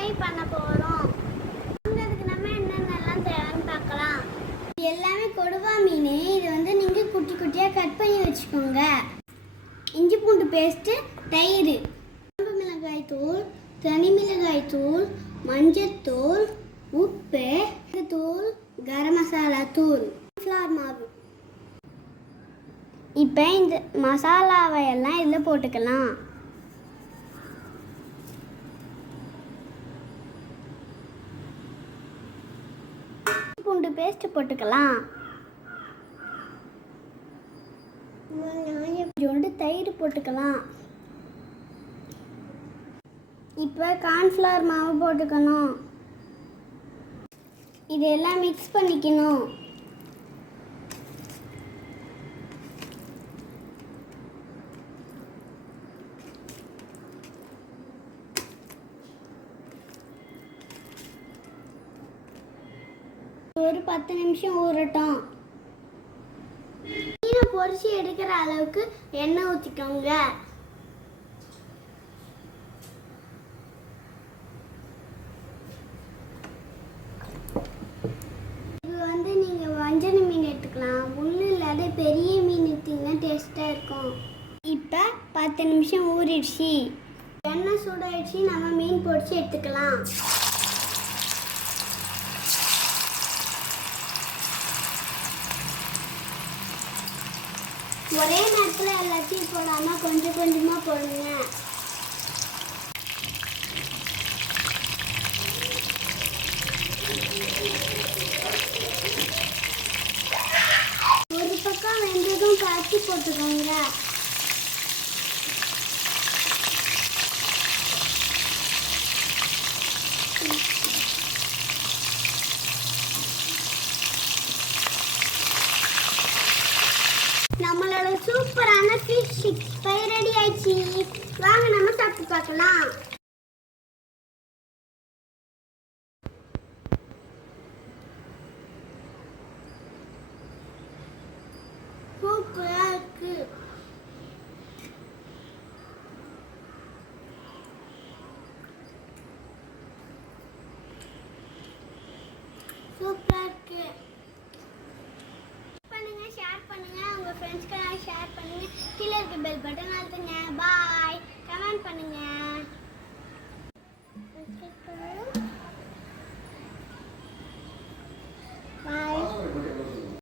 Fry பண்ண போகிறோம் அதுக்கு நம்ம என்னென்னலாம் தேவைன்னு பார்க்கலாம். இது எல்லாமே கொடுவா மீன். இது வந்து நீங்கள் குட்டி குட்டியாக கட் பண்ணி வச்சுக்கோங்க. இஞ்சி பூண்டு பேஸ்ட்டு தயிர். குழம்பு மிளகாய் தூள் தனி மிளகாய் தூள் மஞ்சத்தூள் உப்பு தூள் கரம் மசாலா தூள் ஃப்ளார் மாவு. இப்போ இந்த மசாலாவை எல்லாம் இதில் போட்டுக்கலாம். பூண்டு பேஸ்ட் போட்டுக்கலாம். கொஞ்சோண்டு தயிர் போட்டுக்கலாம். இப்போ கார்ன்ஃப்ளவர் மாவு போட்டுக்கணும். இதெல்லாம் மிக்ஸ் பண்ணிக்கணும். ஒரு பத்து நிமிஷம் ஊறட்டும். மீனை பொரிச்சு எடுக்கிற அளவுக்கு எண்ணெய் ஊற்றிக்கோங்க இது வந்து நீங்கள் வஞ்சன மீன் எடுத்துக்கலாம். முள் இல்லாத பெரிய மீன் எடுத்தீங்கன்னா டேஸ்ட்டாக இருக்கும். இப்போ பத்து நிமிஷம் ஊறிடுச்சு. எண்ணெய் சூடாயிடுச்சு நம்ம மீன் பொரிச்சு எடுத்துக்கலாம். ஒரே நேரத்தில் எல்லாத்தையும் போடாமல் கொஞ்சம் கொஞ்சமாக போடுங்க. ஒரு பக்கம் வெந்ததும் பார்த்து போட்டுக்கோங்க. சூப்பரான ஃபிஷ் சிக்ஸ் ஃப்ரை ரெடி ஆயிடுச்சு. வாங்க நம்ம சாப்பிட்டு பார்க்கலாம். சூப்பரா இருக்கு. சூப்பரா இருக்கு. பண்ணுங்க ஷேர் பண்ணுங்க. உங்க ஃப்ரெண்ட்ஸ்க்கு கீழே இருக்க பெல் பட்டன் அழுத்துங்க. பாய் கமெண்ட் பண்ணுங்க.